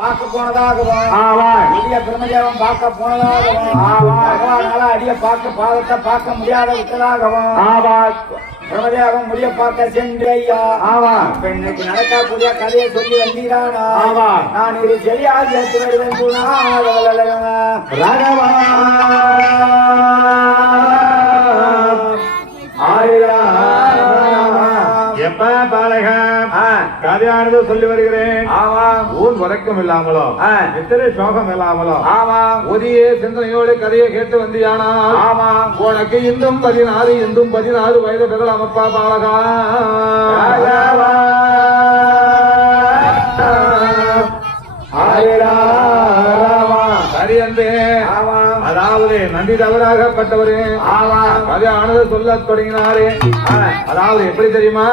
பார்க்க போனதாகவும் வெளிய பிரம்மதேவன் பார்க்க போனதாகவும் அடிய பார்க்க பாதத்தை பார்க்க முடியாத விட்டதாகவும் பிரம்மதேவன் முடிய பார்க்க சென்றையா இன்னைக்கு நடக்கக்கூடிய கதையை சொல்லி வந்தீரானா நான் இது சரியாக சேர்த்து வருவேன் ராகவா எப்ப பாலக கதையானது சொல்லி வருகிறேன் ஊர் வரைக்கும் இல்லாமலோ எத்தனை சோகம் இல்லாமலோ ஒதியே சிந்தனையோடு கதையை கேட்டு வந்தியானா உனக்கு இன்றும் 16 வயது பெறலாம் அப்பா பாலகா அதாவது நன்றி தவறாகப்பட்டவரே கதையானது சொல்ல தொடங்கினாரே அதாவது எப்படி தெரியுமா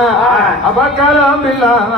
அபக்காரம் இல்லாம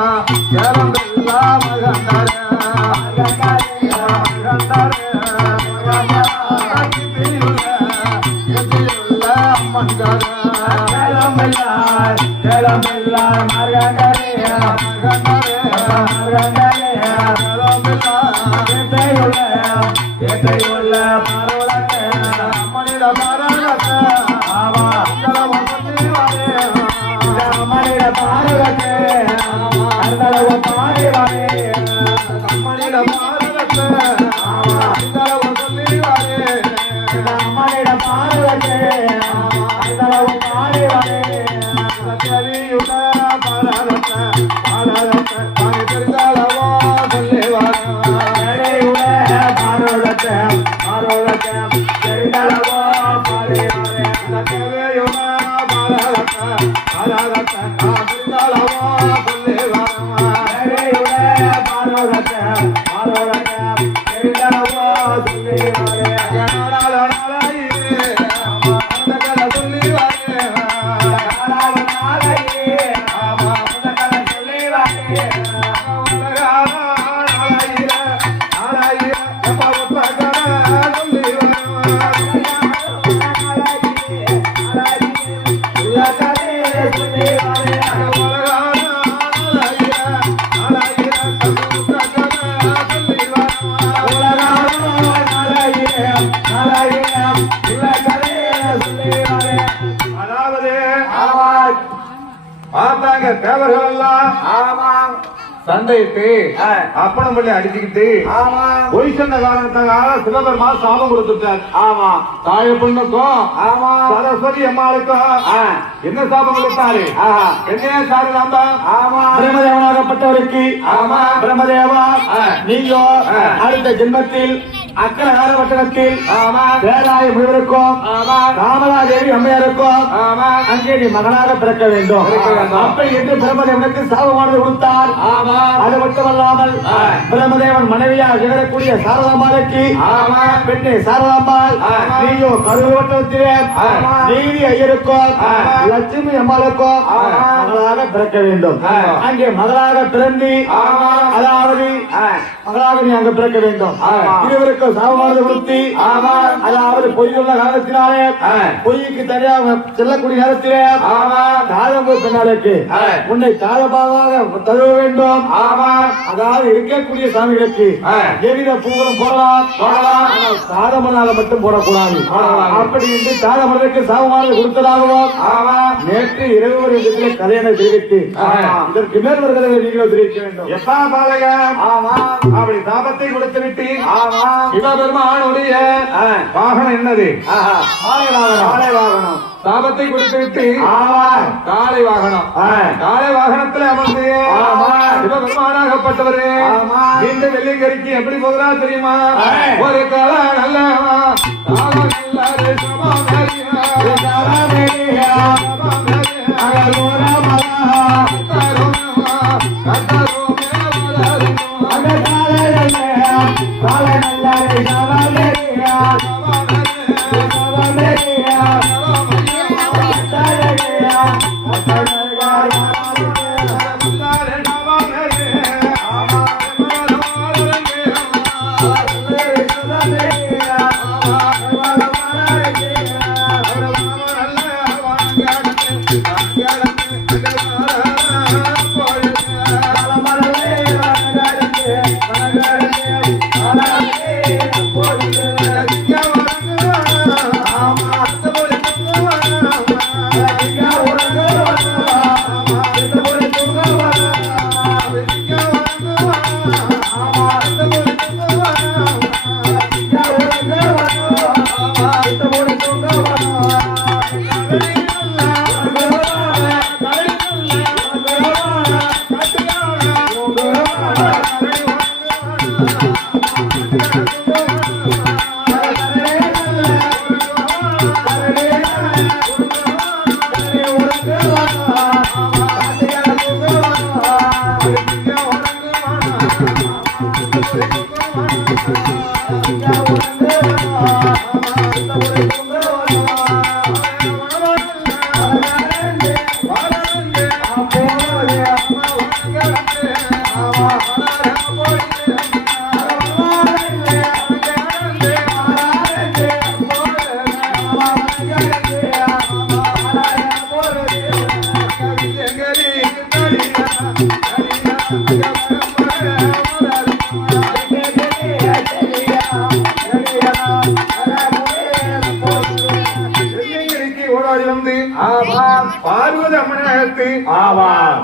தேவர்கள் எல்லாம் சண்டையிட்டு அப்பளம் பண்ணி அடிச்சுக்கிட்டு பொய் சொன்ன காரணத்தாக சிவபெருமா சாபம் கொடுத்துட்டார். தாய பொண்ணுக்கும் சரஸ்வதி அம்மாளுக்கும் என்ன சாபம் கொடுத்தாரு? என்ன சாரு பிரம்மதேவனாகப்பட்டவருக்கு பிரம்மதேவா நீயோ அடுத்த ஜென்மத்தில் அக்கர காலவட்டத்தில் வேலாய முனிவருக்கும் ராமதாதேவி அம்மையாருக்கும் அங்கே நீ மகனாக பிறக்க வேண்டும் அப்படி என்று பிரம்மதேவனுக்கு சாபமானது கொடுத்தார். அது மட்டுமல்லாமல் பிரம்மதேவன் மனைவியாக திகழக்கூடிய சாரதாம்பாளுக்கு பெண்ணே சாரதாம்பாள் நீயோ கருவட்டத்திலே நீதி ஐயருக்கும் லட்சுமி அம்மாளுக்கும் மகளாக பிறக்க வேண்டும். அங்கே மகளாக பிறந்து அதாவது மகளாக நீ அங்கு பிறக்க வேண்டும். இருவருக்கும் சாபமானது கொடுத்து அதாவது பொய்யுள்ள காலத்தினாலே பொய்க்கு தனியாக செல்லக்கூடிய நேரத்திலே தாழம்பு பெண்ணாளுக்கு உன்னை தாழபாக தழுவ வேண்டும். அதாவது இருக்கக்கூடிய சாமிகளுக்கு எவ்வித பூங்களும் போடலாம் தாழமனால மட்டும் போடக்கூடாது. அப்படி என்று தாழமனுக்கு சாபமானது கொடுத்ததாகவும் நேற்று இரவு ஒரு இடத்திலே கதையினை தெரிவித்து இதற்கு மேல் வருகிறதை நீங்களும் தெரிவிக்க வேண்டும். எப்பா பாலக அப்படி சாபத்தை கொடுத்து விட்டு சிவபெருமானுடைய வாகனம் என்னது? காளை வாகனம். சாபத்தை கொடுத்து விட்டு காளை வாகனம். காளை வாகனத்தில் அமர்ந்து சிவபெருமானாகப்பட்டவரே இந்த வெள்ளிக்கரிக்கு எப்படி போகிறா தெரியுமா? ஒரு கால நல்லவா நல்ல பார்வதி அம்மனத்து ஆமாம்.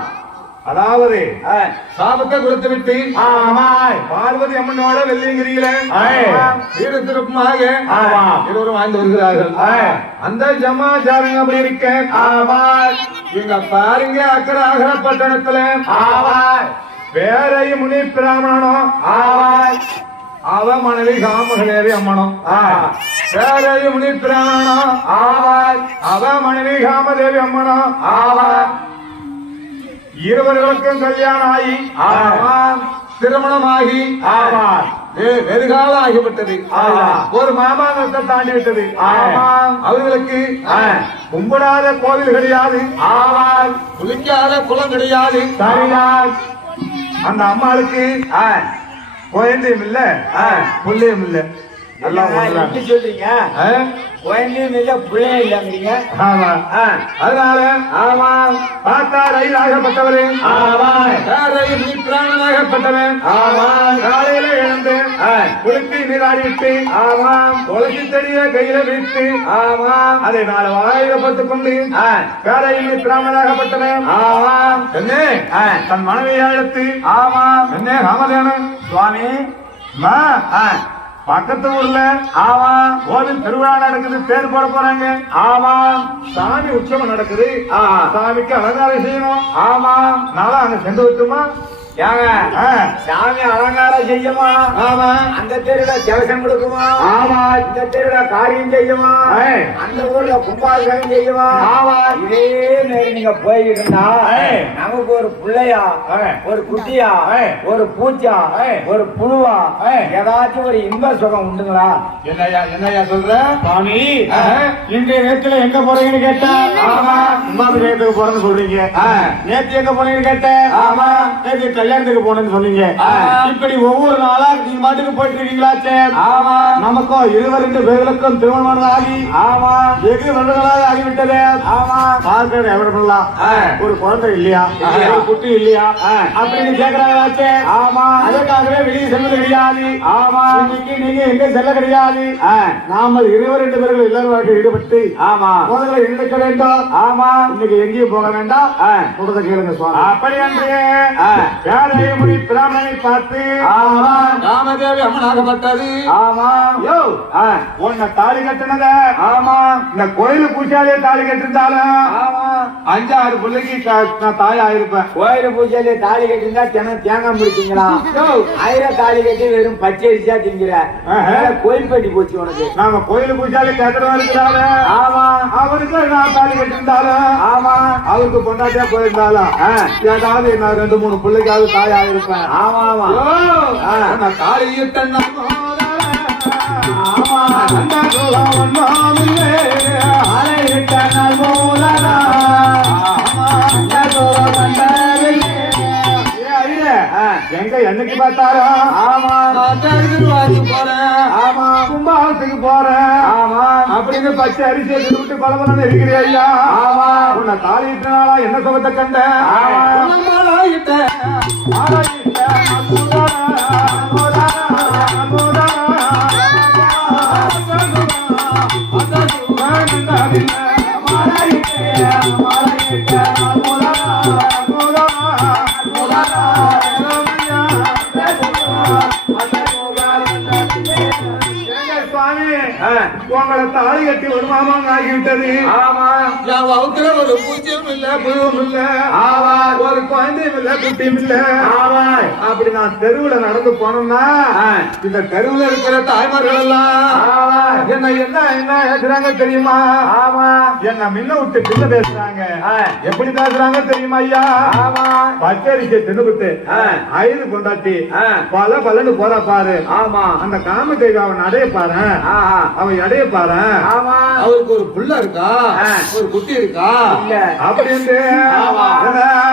அதாவது ஆ. சாபத்தை கொடுத்து விட்டு ஆமாம். பார்வதி அம்மனோட வெள்ளியங்கிரியில ஆய். வீடு திருப்பமாக ஆமாம். இருவரும் வாழ்ந்து வருகிறார்கள். ஆய். அந்த ஜமாச்சாரங்க அப்படி இருக்க ஆமாம். இங்க பாருங்க அக்கறை ஆகர பட்டணத்துல ஆமாம். வேறை முனி பிராமணனும் ஆமாம். அவ மனைவி காமகலேவி அம்மனும் ஆ. வேறை முனி பிராமணனும் ஆமாம். அவ மனைவி காமதேவி அம்மனும் ஆமாம். இருவர்களுக்கும் கல்யாணம் ஆகி ஆமாம். திருமணமாகி ஆமாம். வெறுகாலம் ஆகிவிட்டது. ஆமாம். ஒரு மாமாங்கத்தை தாண்டி விட்டது. ஆமாம். அவர்களுக்கு ஆ. கும்பிடாத கோவில் கிடையாது, ஆமாம். குளிக்காத குளம் கிடையாது. சரிதான். அந்த அம்மாளுக்கு ஆ. குழந்தையும் இல்ல, ஆ. புள்ளையும் இல்ல. எல்லாம் என்னங்க ஒண்ணுதான். இப்படி சொல்றீங்க? ஆ? குழந்தையும் இல்ல பிள்ளையும் இல்லைங்கிறீங்க. ஆமா. ஆ. அதனால ஆமாம். பார்த்தா ரயில் ஆகப்பட்டவரு, ஆமாம். ரயில் பிராணனாகப்பட்டவன் ஆமாம். காலையில எழுந்து ஆ. குளித்து நீராடிட்டு ஆமாம். துளசி செடியை கையில வைத்து ஆமாம். அதை 4 வாயில பட்டுக் கொண்டு ஆ. காலையில் பிராமணனாகப்பட்டவன் ஆமாம். என்ன ஆ. தன் மனைவியை அழைத்து, ஆமாம். என்ன ராமதேவன் சுவாமி. மா, ஆ. பக்கத்து ஊர்ல ஆமாம். கோவில் திருவிழா நடக்குது, தேர் போட போறாங்க. ஆமாம். சாமி உற்சவம் நடக்குது, ஆ. சாமிக்கு அலங்காரம் செய்யணும். ஆமாம். நாளா அங்க சென்று விட்டுமா? ஏங்க ஆ. சாமி அலங்காரம் செய்யுமா? ஆமா. அந்த தெருல ஜலசம் கொடுக்குமா? ஆமா. இந்த தெருல காரியம் செய்யுமா? ஏய். அந்த ஊர்ல கும்பாபிஷேகம் செய்யுமா? ஆமா. இதே நேரம் நீங்க போய்கிட்டு இருந்தா ஏய். நமக்கு ஒரு புள்ளையா, ஏய். ஒரு குட்டியா, ஏய். ஒரு பூச்சா, ஏய். ஒரு புழுவா, ஏய். ஏதாச்சும் ஒரு இன்ப சுகம் உண்டுங்களா? என்னையா சொல்ற சுவாமி, ஆ. இன்றைய நேரத்துல எங்க போறீங்கன்னு கேட்டா, ஆமா. கும்பாபிஷேகத்துக்கு போறேன்னு சொல்றீங்க. ஆ. நேத்து எங்க போனீங்கன்னு கேட்டேன். ஆமா. நேத்து கல்யாணத்துக்கு போனேன்னு சொன்னீங்க. ஆ. இப்படி ஒவ்வொரு நாளா நீங்க மாட்டுக்கு போயிட்டு இருக்கீங்களா? ஆமா. நமக்கும் 22 பேர்களுக்கும் திருமணம் ஆகி ஆமா. வெகு வருடங்களாக ஆகிவிட்டது. ஆமா. பார்க்க எவ்வளவு ஆ. ஒரு குழந்தை இல்லையா, இல்லையா. ஒரு குட்டி இல்லையா ஆ. அப்படின்னு கேட்கிறாங்களாச்சே. ஆமா. அதற்காகவே வெளியே செல்வது கிடையாது. ஆமா. இன்னைக்கு நீங்க எங்க செல்ல கிடையாது. ஆ. நாம 22 பேர்கள் எல்லாரும் வாழ்க்கை ஈடுபட்டு ஆமா. முதல்ல இருக்க வேண்டும். ஆமா. இன்னைக்கு எங்கேயும் போக வேண்டாம். ஆ. சொல்றத கேளுங்க சுவாமி. அப்படி என்று ஆ. யாரையும் பிராமணனை பார்த்து ஆமா. ராமதேவி அம்மனாகப்பட்டது. ஆமா. யோ, ஆ. உன்னை தாலி கட்டினத ஆமா. இந்த கோயிலு பூசாலியே தாலி கட்டிருந்தாலும் ஆமா. 5-6 பிள்ளைக்கு நான் தாயா இருப்பேன். கோயில் பூஜையில தாலி கட்டிருந்தா தேங்காய் முடிச்சீங்களா? ஆயிரம் தாலி கட்டி வெறும் பச்சை அரிசியா திங்கிற. ஆஹா. கோயில் பட்டி போச்சு உனக்கு. நாங்க கோயிலு பூசாலி கேட்டுறவா இருக்கிறாங்க. ஆமா. அவருக்கு நான் தாலி கட்டிருந்தாலும் ஆமா. அவருக்கு பொண்டாட்டியா போயிருந்தாலும் ஆ. ஏதாவது நான் 2-3 பிள்ளைக்காவது தாயா இருப்பேன். ஆமா ஆமா. யோ, நான் தாலி இட்டேன்னா ஆமா. அந்த குலம் ஒன்றாமில்லை. அலையிட்ட நாள் மூலனா. ஆமா. அந்த தூரம் வந்ததில்லை. ஆ. எங்க என்னைக்கு பார்த்தாலும் ஆமா. போறேன். ஆமா. கும்பாவத்துக்கு போறேன். ஆமா. அப்படின்னு பச்சை அரிசியை தின்னுட்டு பலபலன்னு இருக்கிறியா ஐயா? ஆமா. உன்னை தாலியிட்டனாலா என்ன சுகத்தை கண்ட? ஆமா. சுவாமி, உங்களை தாலி கட்டி ஒரு மாமாங்க ஆகிவிட்டது. ஆமா என் வகுத்துல ஒரு பூச்சியும் இல்ல புழுவும் இல்ல. ஆமா ஒரு குழந்தையும் இல்ல குட்டியும் இல்ல. ஆமா அப்படி நான் தெருவுல நடந்து போனோம்னா இந்த தெருவுல இருக்கிற தாய்மார்கள் எல்லாம் என்ன என்ன என்ன பேசுறாங்க தெரியுமா? ஆமா என்ன முன்ன விட்டு பின்ன பேசுறாங்க. எப்படி பேசுறாங்க தெரியுமா ஐயா? ஆமா பச்சரிக்கை தின்னுபிட்டு ஐது கொண்டாட்டி பல பலன்னு போற பாரு. ஆமா அந்த காமதேவி அவன் அடைய பாரு. அவன் அடைய பாரு. ஆமா அவருக்கு ஒரு புள்ள இருக்கா, ஒரு குட்டி இருக்கா இல்ல அப்படின்னு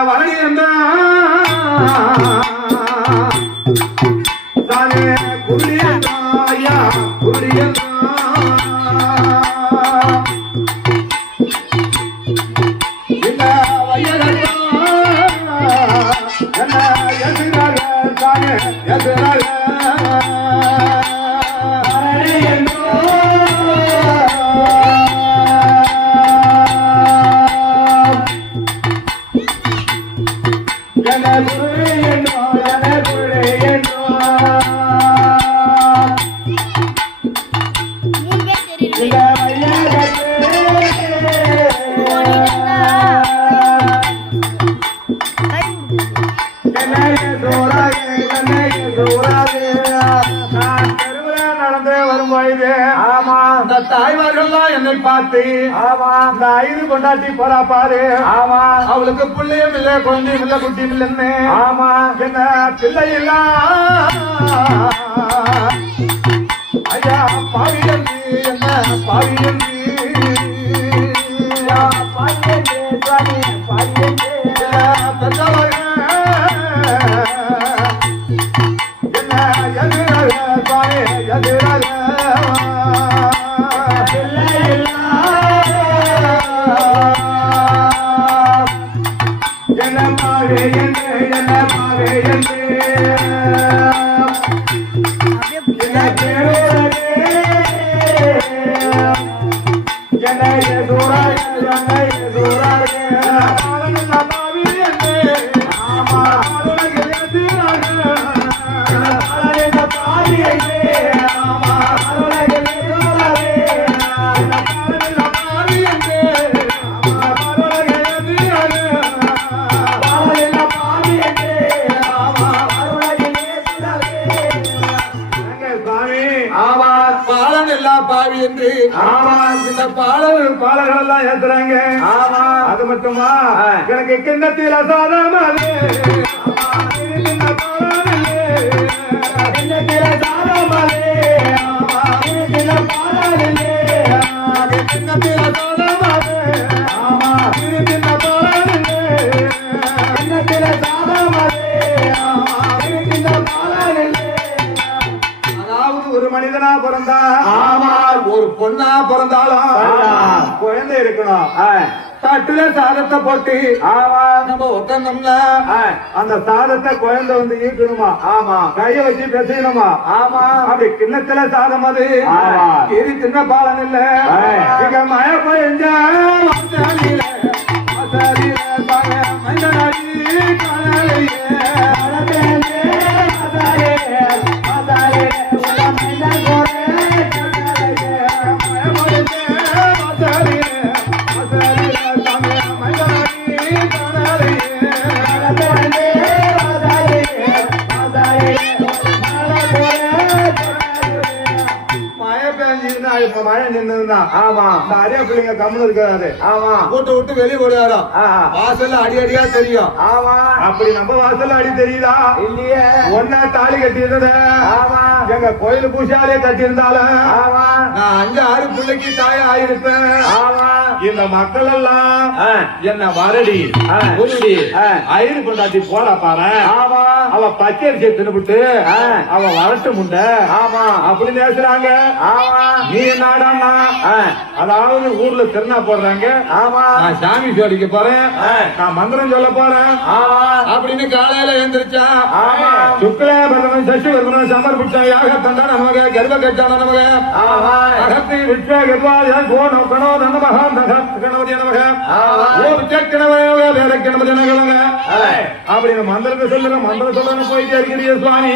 வரையண்டா தானே குருடியண்டா ஐயா குருடியண்டா. இந்த வயலண்டா என்ன எதிராக தானே எதிராக தாய்மார்கள்லாம் என்னை பார்த்து இந்த ஐது கொண்டாட்டி போறா பாரு. அவளுக்கு பிள்ளையும் இல்ல குழந்தையும் இல்ல குட்டியும் இல்லைன்னு என்ன பிள்ளை இல்ல ஐயா பாவியந்தி என்ன பாவியந்தி பெற்றவர்கள் என்ன எதிராக சுவாமி எதிராக பாலர்கள் எல்லாம் ஏத்துறாங்க. அது மட்டுமா எனக்கு கிண்ணத்தில் அசாதமாது ஒரு மனிதனா பிறந்தா ஒரு பொண்ணா பிறந்தாலும் குழந்தை இருக்கணும். தட்டுல சாதத்தை போட்டு நம்ம உட்காந்தோம்னா அந்த சாதத்தை குழந்தை வந்து ஈக்கணுமா? கைய வச்சு பேசணுமா? அப்படி கிண்ணத்துல சாதம் அது எரி தின்ன பாலன் இல்ல. இங்க மழை பெஞ்சா மழை நின்னுதான் நிறைய பிள்ளைங்க கம்முன்னு இருக்காது. கூட்டு விட்டு வெளியே ஓடியாரோ வாசல்ல அடி அடியா தெரியும். அப்படி நம்ம வாசல்ல அடி தெரியுதா இல்லையே? ஒன்னா தாலி கட்டி இருந்தது எங்க கோயில் பூசாலே கட்டி இருந்தாலும் நான் 5-6 பிள்ளைக்கு தாய் ஆயிருப்பேன். இந்த மக்கள் எல்லாம் என்ன வரடி உருடி ஐரு கொண்டாட்டி போட பாரு. அவ பச்சரிசியை தின்னுபிட்டு அவ வரட்டு முண்டை அப்படி பேசுறாங்க. நீ என்னடான்னா அதாவது ஊர்ல திருநா போடுறாங்க. நான் சாமி ஜோடிக்க போறேன், நான் மந்திரம் சொல்ல போறேன் அப்படின்னு காலையில எழுந்திருச்சா சுக்ல பகவன் சசி வருவன் சமர்ப்பிச்சா யாக தண்டா நமக கர்வ கட்டான நமக அகத்தி விஸ்வ கர்வாய கோணோ கணோ நமக கணவதி நமக ஓம் சக்கணவய வேற கணவதி நமக அப்படின்னு மந்திரத்தை சொல்லுற மந்திரம் சொல்லணும் போயிட்டே இருக்கிறீங்க சுவாமி.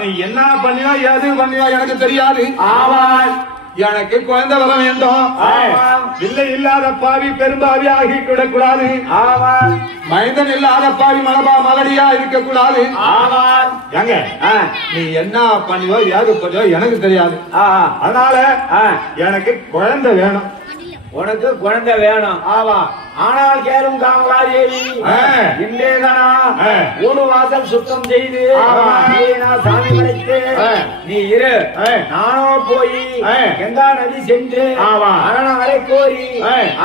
நீ என்ன பண்ணியோ ஏது பண்ணியோ எனக்கு தெரியாது. ஆவாய் எனக்கு குழந்தை வர வேண்டும். இல்லை இல்லாத பாவி பெரும்பாவி ஆகி விடக்கூடாது. ஆவாய் மைந்தன் இல்லாத பாவி மலடியா இருக்க கூடாது. ஆவாய் எங்க நீ என்ன பண்ணியோ ஏது பண்ணியோ எனக்கு தெரியாது. அதனால எனக்கு குழந்தை வேணும். உனக்கு குழந்தை வேணும். ஆவா ஆனால் கேளும் காமலாதேவி இன்றேதானா ஊடு வாசல் சுத்தம் செய்து நான் சாமி படைத்து நீ இரு. நானோ போய் கங்கா நதி சென்று அரணாலை கோரி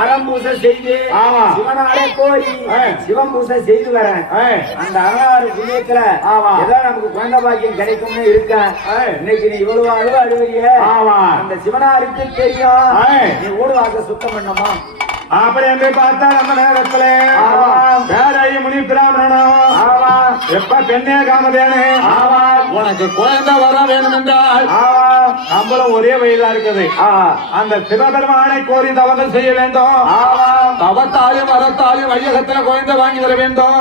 அறம்பூசை செய்து சிவனாலே கோரி சிவம்பூசை செய்து வரேன். அந்த அரணாறு புண்ணியத்துல ஏதோ நமக்கு குழந்தை பாக்கியம் கிடைக்கும்னு இருக்க. இன்னைக்கு நீ இவ்வளவு அழுவறிய அந்த சிவனாருக்கு தெரியும். நீ ஊடு வாசல் சுத்தம் பண்ணமா அப்படி என்று பார்த்தா நம்ம நேரத்துல வேறாயி முனி பிராமணனும் எப்ப பெண்ணே காமதேனே உனக்கு குழந்தை வர வேணும் என்றால் நம்மளும் ஒரே வயதா இருக்குது. அந்த சிவபெருமானை கோரி தவங்கள் செய்ய வேண்டும். தவத்தாலும் வரத்தாலும் வையகத்துல குழந்தை வாங்கி வர வேண்டும்.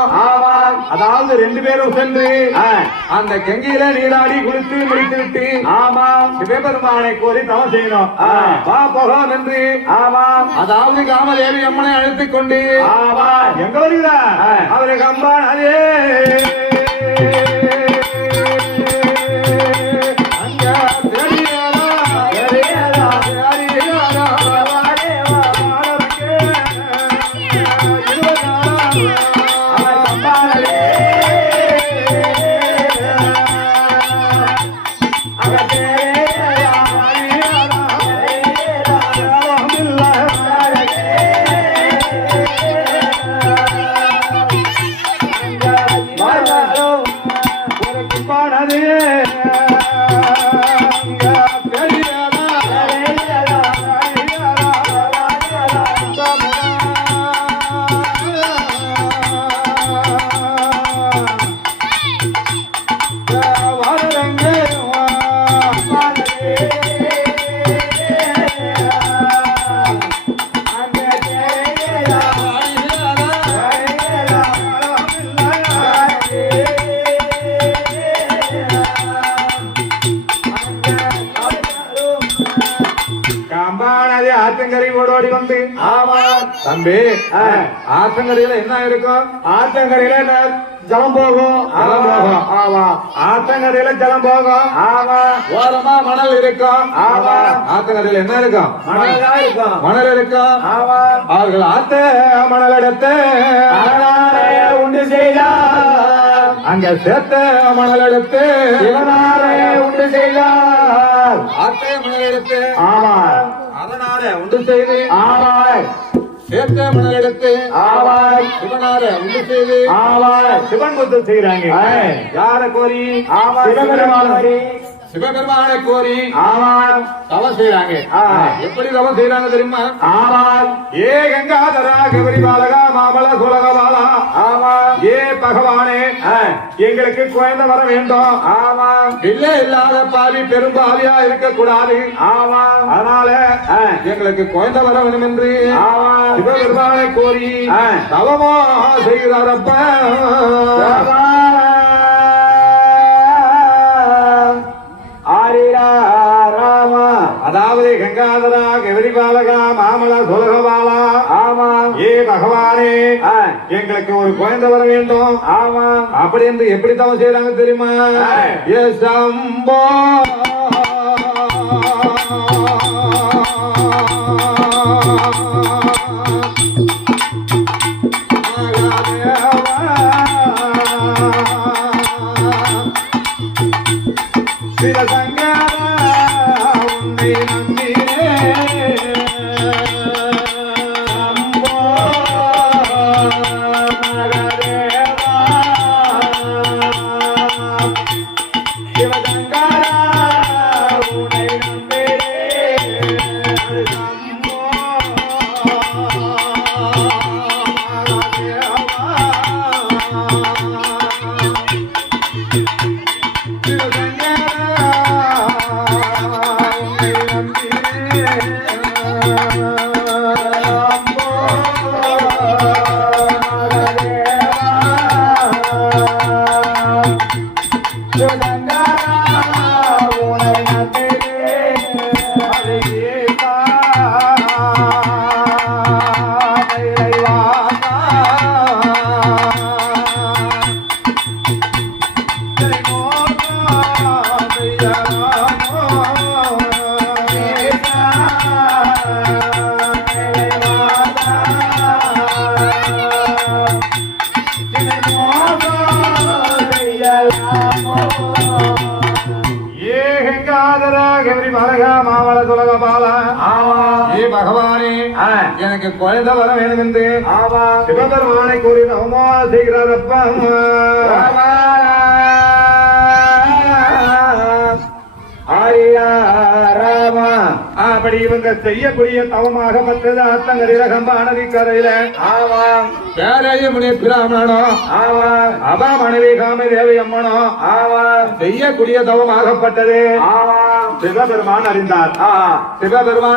அதாவது 2 பேரும் சென்று அந்த கெங்கியில நீராடி குளித்து முடித்து விட்டு சிவபெருமானை கோரி தவம் செய்யணும். வா போகலாம் என்று அதாவது காமதேவி அம்மனை அழைத்துக் கொண்டு எங்க வருகிறார் அவரை கம்பான் அதே ஆத்தங்கரை ஓடோடி வந்து தம்பி ஆத்தங்கரையில என்ன இருக்கும்? ஆத்தங்கரையில ஜலம் போகும். ஆத்தங்கரையில ஜலம் போகும். ஓரமா மணல் இருக்கும். ஆத்தங்கரையில என்ன இருக்கும்? மணல் இருக்கும். அவர்கள் ஆத்த மணல் எடுத்து உண்டு செய்தார். அங்க சேர்த்த மணல் எடுத்து உண்டு செய்தார். ஆத்த மணல் எடுத்து அதனால உண்டு செய்து சேர்த்த மணல் எடுத்து சிவனார உண்டு செய்து சிவன் புத்தம் செய்யறாங்க. யார கோரி? சிவபெருமானை கோரி தவம் செய்யறாங்க. எப்படி தவம் செய்யறாங்க தெரியுமா? ஏ கங்காதரா கபரி பாலகா மாமல சுலகபாலா ஏ பகவானே எங்களுக்கு குழந்தை வர வேண்டும். இல்லை இல்லாத பாவி பெரும்பாவியா இருக்க கூடாது. அதனால எங்களுக்கு குழந்தை வர வேண்டும் என்று சிவபெருமானை கோரி தவமோ செய்கிறாரப்ப. அதாவது கங்காதரா கவரி பாலகா மாமல சுலகபாலா ஏ பகவானே எங்களுக்கு ஒரு குழந்தை வர வேண்டும். அப்படி என்று எப்படி தவம் செய்யறாங்க தெரியுமா? ஏ சம்போ உனை நம்பினேன் அழகேசா, இறைவாசா, மாவள துலக பாலா, ஏ பகவானே, எனக்கு குழந்தை வர வேண்டும் என்று சிவபெருமானை கூறி நவமா செய்கிறார் அப்பா. அப்படி இவங்க செய்யக்கூடிய தவமாக பட்டது ஆத்தங்கரையில கம்பான கரையில பேரையமுனி பிராமணனோ அபா மனைவி காம தேவி அம்மனோ செய்யக்கூடிய தவமாகப்பட்டது சிவபெருமான் அறிந்தார். சிவபெருமான்